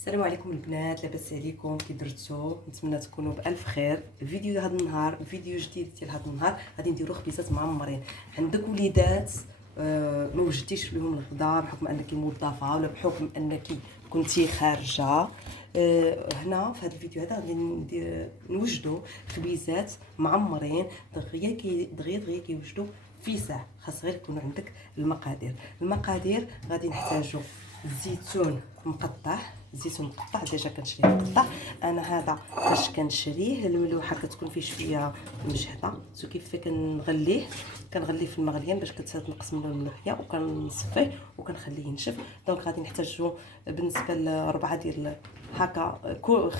السلام عليكم البنات، لاباس عليكم؟ كي درتو؟ نتمنى تكونوا بالف خير. الفيديو هذا النهار فيديو جديد ديال هذا النهار غادي نديرو خبيزات معمرين. عندك وليدات ما وجدتيش لهم الغداء بحكم انك موظفه ولا بحكم انك كنتي خارجه. هنا في هذا الفيديو هذا غادي نوجدوا خبيزات معمرين دغيا كيوجدوا في ساعه. خاص غير يكون عندك المقادير غادي نحتاجوا الزيتون مقطع. ديجا كنشريه مقطع. انا هذا فاش كنشريه الملوحه كتكون فيه شويه مجهده، كيف كنغليه في المغليان باش كتنقص منه الملوحيه، وكنصفيه وكنخليه ينشف. دونك غادي نحتاجو بالنسبه لربعه ديال هكا.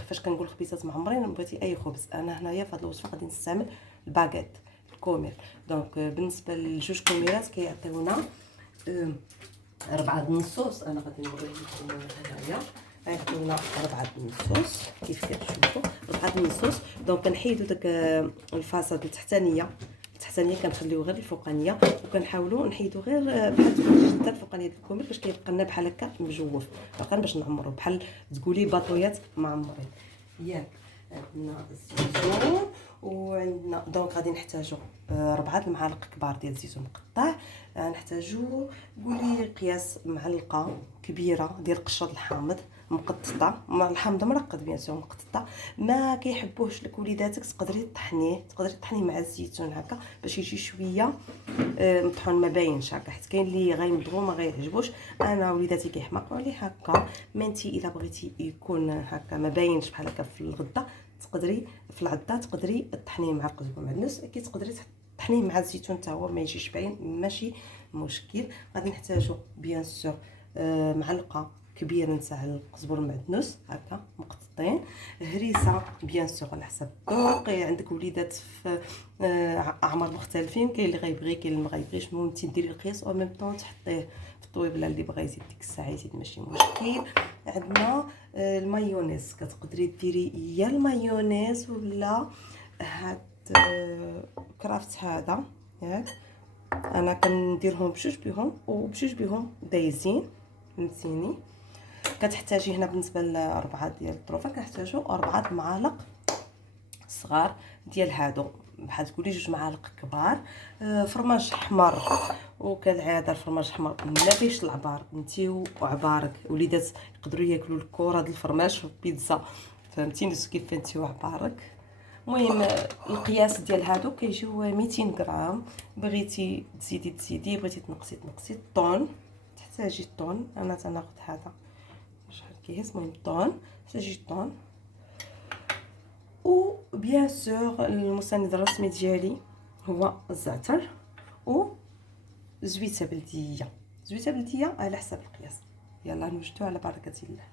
فاش كنقول خبيزات معمرين بغيتي اي خبز، انا هنايا في هذه الوصفه غادي نستعمل الباغيت الكومير. دونك بالنسبه لجوج كوميرات كيعطيونا 4 النصوص. انا غادي نوريكم هنايا غيعطيونا 4 النصوص كيف كتشوفوا 4 النصوص. دونك كنحيدوا داك الفاصات التحتانيه كنخليو غير الفوقانيه، وكنحاولوا نحيدوا غير بحال تكون الجده الفوقانيه ديال الكومير باش كيبقى لنا بحال هكا مجوف، باش نعمروا بحال تقولي باطويات معمرين ياك. عندنا الزيتون وعندنا دونك غادي نحتاجو 4 المعالق كبار ديال الزيتون مقطع. نحتاجو قولي قياس معلقه كبيره ديال قشر الحامض مقططه، الحامض مرقد بيان سور مقططه. ما كيحبوهش لك وليداتك تقدري تطحنيه مع الزيتون هكا باش يجي شويه مطحون ما باينش هكا، حيت كاين اللي غيمضغو ما غيعجبوش. انا وليداتي كيحماقوا عليه هكا. ما انت الا بغيتي يكون هكا ما باينش بحال هكا في الغدا، تقدري في العضه تقدري تطحنيه مع القزبر والمعدنوس، كي تقدري تطحنيه مع الزيتون حتى هو ما يجيش باين، ماشي مشكل. غادي نحتاجو بيان سور معلقه كبيره نتاع القزبر والمعدنوس هكا مقططين. هريسه بيان سور على حسب الذوق، عندك وليدات في اعمار مختلفين، كاين اللي غيبغي كاين اللي ما غيبغيش. المهم انت ديري القياس او ميم طون تحطيه في الطويبله، اللي بغى يزيد ديك الساعه يزيد ماشي مشكل. عندنا المايونيز، كتقدري ديري يا المايونيز ولا هاد كرافت هذا ياك. انا كنديرهم بجوج بهم دايزين، فهمتيني. كتحتاجي هنا بالنسبه لاربعه ديال الطروفه كنحتاجو 4 معالق صغار ديال هادو، بحال تقولي 2 معالق كبار فرماج حمر. وكالعاده الفرماج حمر ما فيهش العبار، انتي وعبارك. وليدات يقدروا ياكلوا الكره ديال الفرماج في البيتزا، فهمتيني كيف انتي وعبارك. المهم القياس ديال هادو كيجيو 200 غرام. بغيتي تزيدي، بغيتي تنقصي طون، تحتاجي طون. انا تناخذ هذا شحال كيهز، المهم طون، تحتاجي طون. و بيان سور المساند الرسمي ديالي هو الزعتر و زويته بلديه على حسب القياس. يلا نوجدو على بركه الله.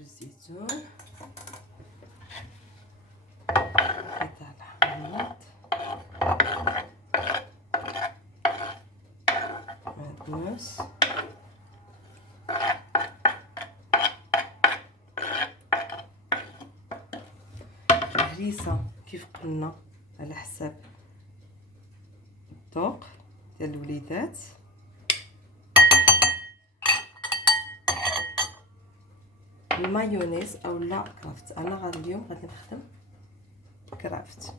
الزيتون، قطع الحامض، معدنوس، هريسه كيف قلنا على حساب الذوق ديال الوليدات، المايونيز او لا كرافت. انا غادي اليوم غادي نخدم كرافت.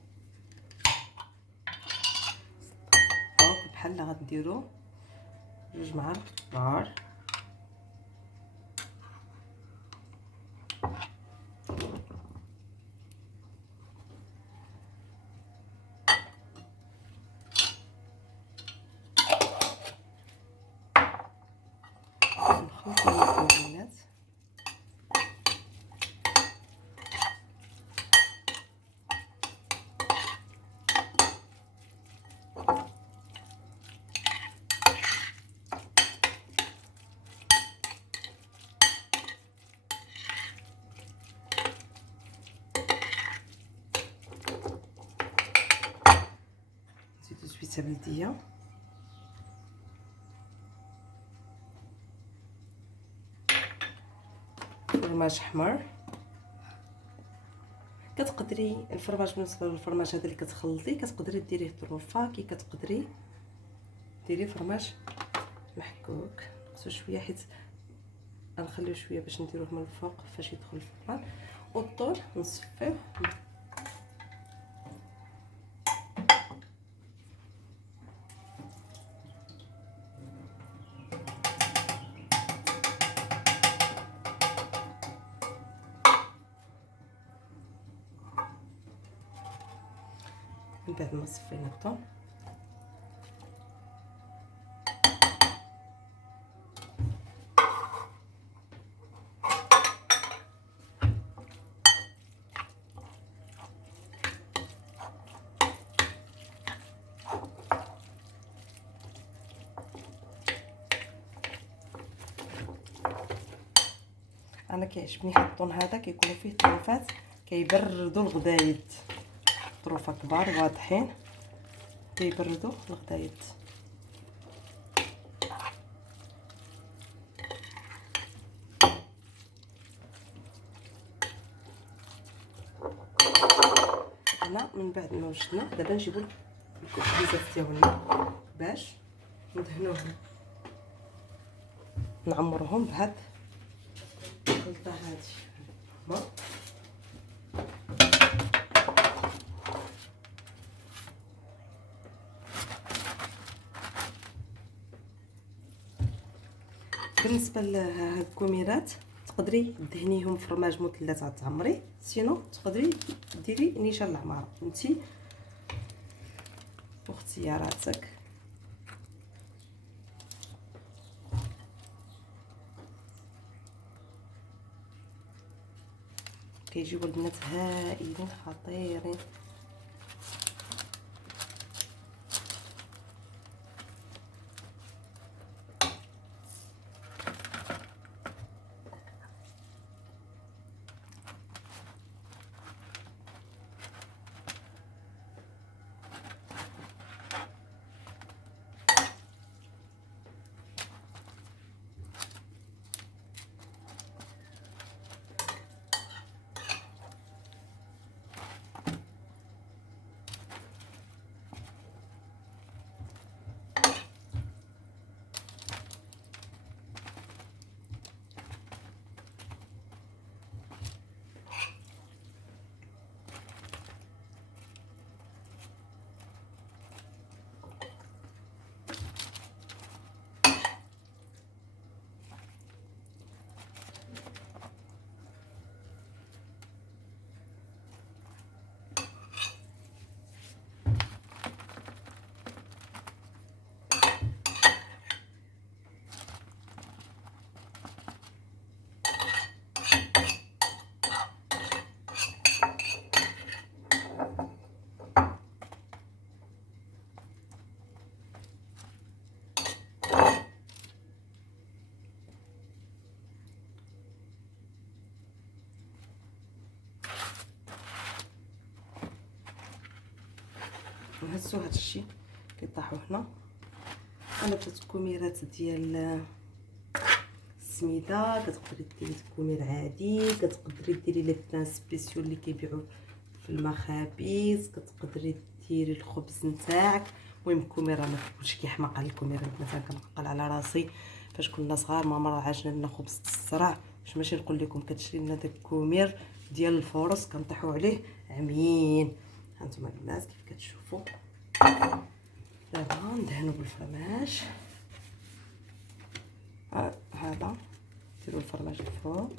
دونك بحال غادي نديرو 2 معالق كبار نخلط المكونات. نزيدو زويته بلديه، فرماج حمر. كتقدري الفرماج بالنسبه للفرماج هذا اللي كتخلطيه كتقدري ديريه طروفه، كي كتقدري ديري فرماج محكوك. نقصو شويه حيت غنخليو شويه باش نديروه من الفوق فاش يدخل الفران، والطول نصفيه. من بعد ما صفينا الطون انا كيعجبني هاد الطون هذا، كيكونوا فيه طروفات كيبردوا الغدايد، طروفه كبار واضحين كيبردوا الغدايد. هنا من بعد ما وجدنا دابا نجيبو الكوكيزات ديالنا باش ندهنوهم، نعمرهم بهاد الخلطه هادي. بالنسبه لهاد الكميرات تقدري دهنيهم فرماج مثلث عاد تعمريه، سينو تقدري ديري نيشان العماره، انتي واختياراتك. كيجيو البنات هائلين خطيرين. نهزو هادشي كيطيحو هنا. انا درت كميرات ديال السميده، كتقدري ديري كمير عادي، كتقدري ديري لي بلان سبيسيو اللي كيبيعوا في المخابز، كتقدري ديري الخبز نتاعك. المهم الكميره ما كلشي كيحماق على الكميره. مثلا كنعقل على راسي فاش كنا صغار ماما راه عاجنا لنا خبز الصرع، باش ماشي نقول لكم كتشري لنا داك الكمير ديال الفورص كنطيحوا عليه عامين. هانتوما البنات كيف كتشوفوا. دابا ندهنوا بالفرماج. هذا ديروا الفرماج الفوق.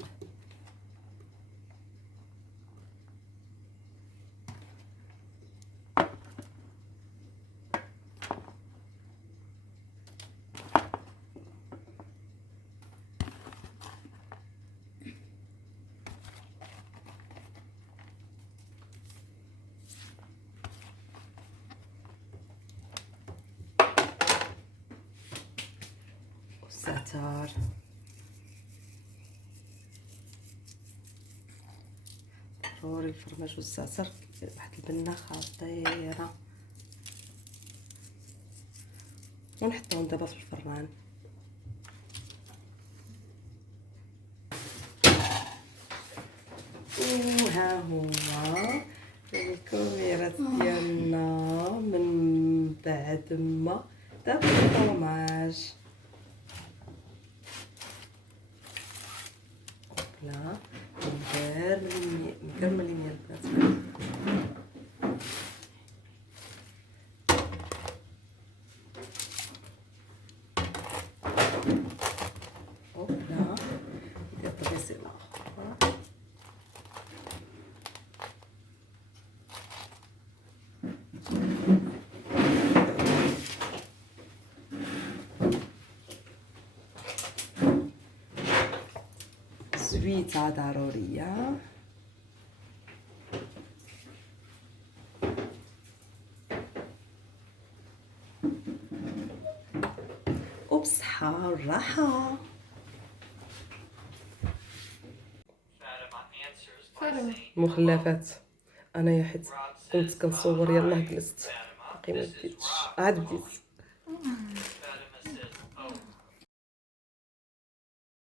والزعتر ضروري الفرماج والزعتر، واحد البنه خطيره. ونحطهم دابا في الفران. وها هما الكميرات ديالنا من بعد ما داب الفرماج. لا مكرملين يا البنات. اوبلا ندير طبيسي الاخر. زويته ضروريه. وبصحة والراحة. مخلفات انايا حيت كنت كنصور يلاه جلست باقي ما بديتش عاد بديت.